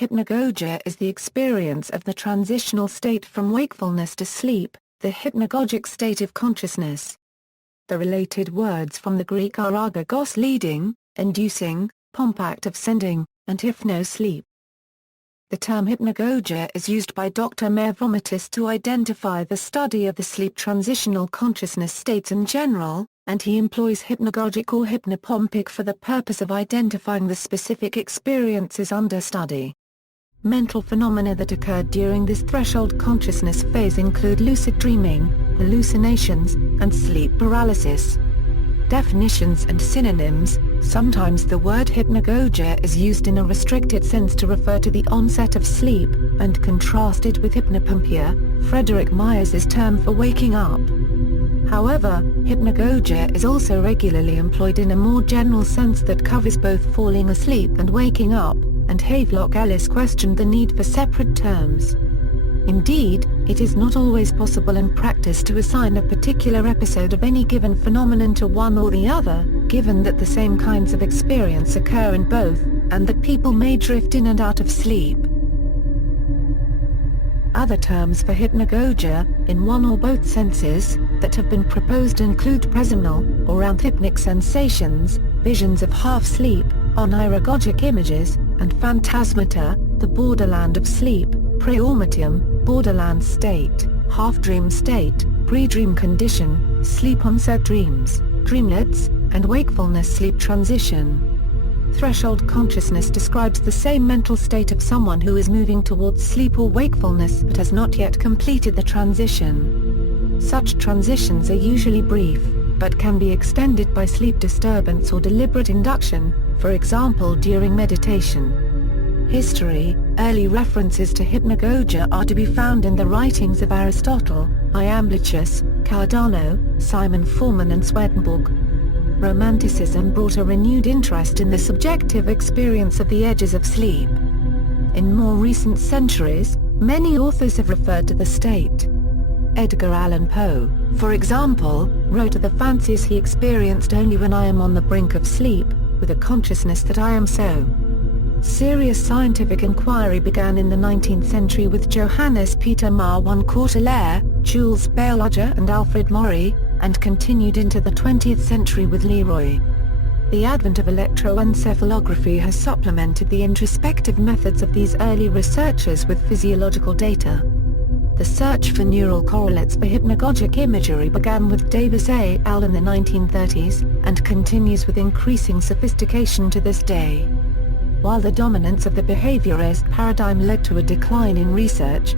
Hypnagogia is the experience of the transitional state from wakefulness to sleep, the hypnagogic state of consciousness. The related words from the Greek are agagos leading, inducing, pomp of sending, and hypno sleep. The term hypnagogia is used by Dr. Mavromatis to identify the study of the sleep transitional consciousness states in general, and he employs hypnagogic or hypnopompic for the purpose of identifying the specific experiences under study. Mental phenomena that occurred during this threshold consciousness phase include lucid dreaming, hallucinations, and sleep paralysis. Definitions and synonyms. Sometimes the word hypnagogia is used in a restricted sense to refer to the onset of sleep, and contrasted with hypnopompia, Frederick Myers's term for waking up. However, hypnagogia is also regularly employed in a more general sense that covers both falling asleep and waking up, and Havelock Ellis questioned the need for separate terms. Indeed, it is not always possible in practice to assign a particular episode of any given phenomenon to one or the other, given that the same kinds of experience occur in both, and that people may drift in and out of sleep. Other terms for hypnagogia, in one or both senses, that have been proposed include presynal, or anthhypnic sensations, visions of half-sleep, oneirogogic images, and phantasmata, the borderland of sleep, preormatium, borderland state, half-dream state, pre-dream condition, sleep onset dreams, dreamlets, and wakefulness sleep transition. Threshold consciousness describes the same mental state of someone who is moving towards sleep or wakefulness but has not yet completed the transition. Such transitions are usually brief, but can be extended by sleep disturbance or deliberate induction, for example during meditation. History: early references to hypnagogia are to be found in the writings of Aristotle, Iamblichus, Cardano, Simon Forman and Swedenborg. Romanticism brought a renewed interest in the subjective experience of the edges of sleep. In more recent centuries, many authors have referred to the state. Edgar Allan Poe, for example, wrote of the fancies he experienced only when I am on the brink of sleep, with a consciousness that I am so. Serious scientific inquiry began in the 19th century with Johannes Peter Marwan Courtellaire, Jules Baillarger and Alfred Maury, and continued into the 20th century with Leroy. The advent of electroencephalography has supplemented the introspective methods of these early researchers with physiological data. The search for neural correlates for hypnagogic imagery began with Davis et al. In the 1930s, and continues with increasing sophistication to this day. While the dominance of the behaviorist paradigm led to a decline in research,